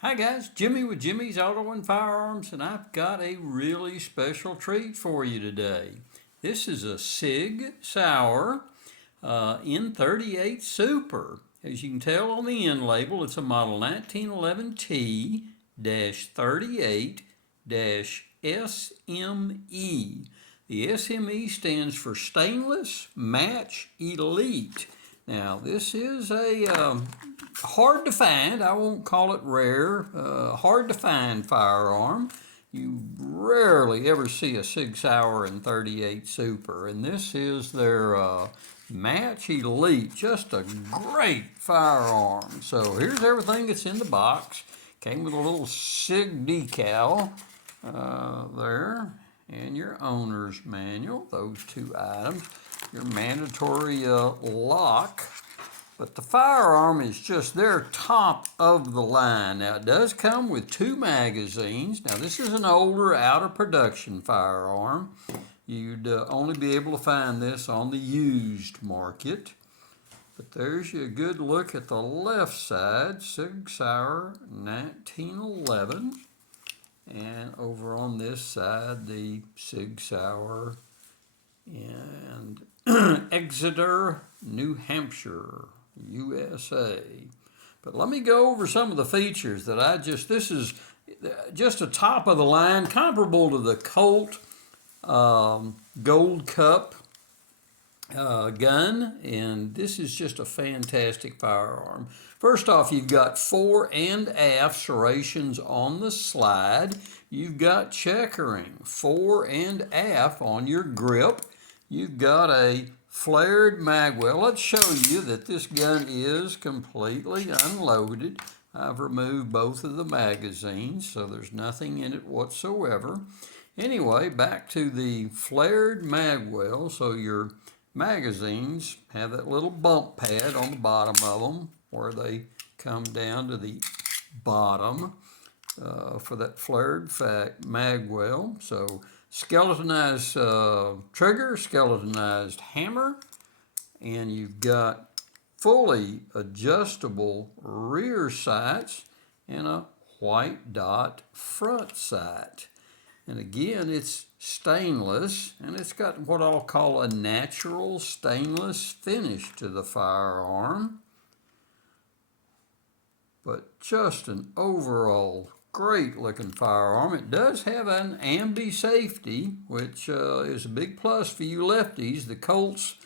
Hi guys, Jimmy with Jimmy's Auto and Firearms, and I've got a really special treat for you today. This is a Sig Sauer N38 Super. As you can tell on the end label, it's a model 1911T-38-SME. The SME stands for Stainless Match Elite. Now, this is a hard to find, I won't call it rare, hard to find firearm. You rarely ever see a Sig Sauer in 38 Super, and this is their Match Elite. Just a great firearm. So here's everything that's in the box. Came with a little Sig decal there, and your owner's manual, those two items. Your mandatory lock, but the firearm is just their top of the line. Now it does come with 2 magazines. Now this is an older, out of production firearm. You'd only be able to find this on the used market. But there's you a good look at the left side, Sig Sauer 1911. And over on this side, the Sig Sauer and Exeter, New Hampshire, USA. But let me go over some of the features that this is just a top of the line, comparable to the Colt Gold Cup gun, and this is just a fantastic firearm. First off, you've got fore and aft serrations on the slide. You've got checkering fore and aft on your grip. You've got a flared mag well. Let's show you that this gun is completely unloaded. I've removed both of the magazines, so there's nothing in it whatsoever. Anyway, back to the flared mag well. So your magazines have that little bump pad on the bottom of them where they come down to the bottom for that flared mag well. So skeletonized trigger, skeletonized hammer, and you've got fully adjustable rear sights and a white dot front sight. And again, it's stainless, and it's got what I'll call a natural stainless finish to the firearm. But just an overall great looking firearm. It does have an ambi safety, which is a big plus for you lefties. The Colts,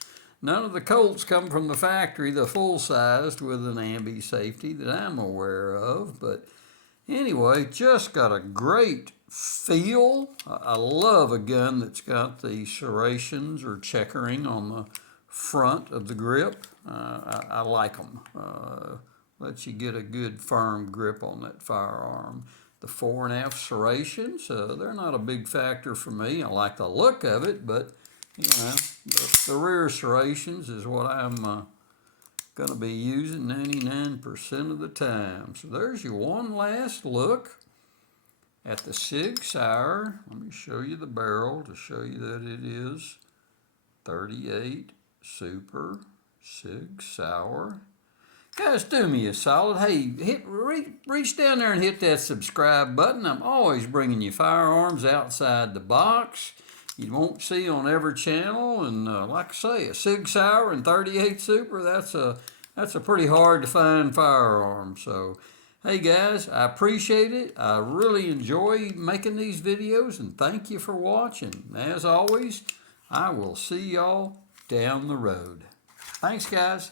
none of the Colts come from the factory, the full sized with an ambi safety that I'm aware of. But anyway, just got a great feel. I love a gun that's got the serrations or checkering on the front of the grip. I like them. Lets you get a good firm grip on that firearm. The fore and aft serrations, they're not a big factor for me. I like the look of it, but you know, the rear serrations is what I'm going to be using 99% of the time. So there's your one last look at the Sig Sauer. Let me show you the barrel to show you that it is 38 Super Sig Sauer. Guys, do me a solid. Hey, reach down there and hit that subscribe button. I'm always bringing you firearms outside the box you won't see on every channel. And like I say, a Sig Sauer and 38 Super, that's a pretty hard to find firearm. So, hey guys, I appreciate it. I really enjoy making these videos, and thank you for watching. As always, I will see y'all down the road. Thanks, guys.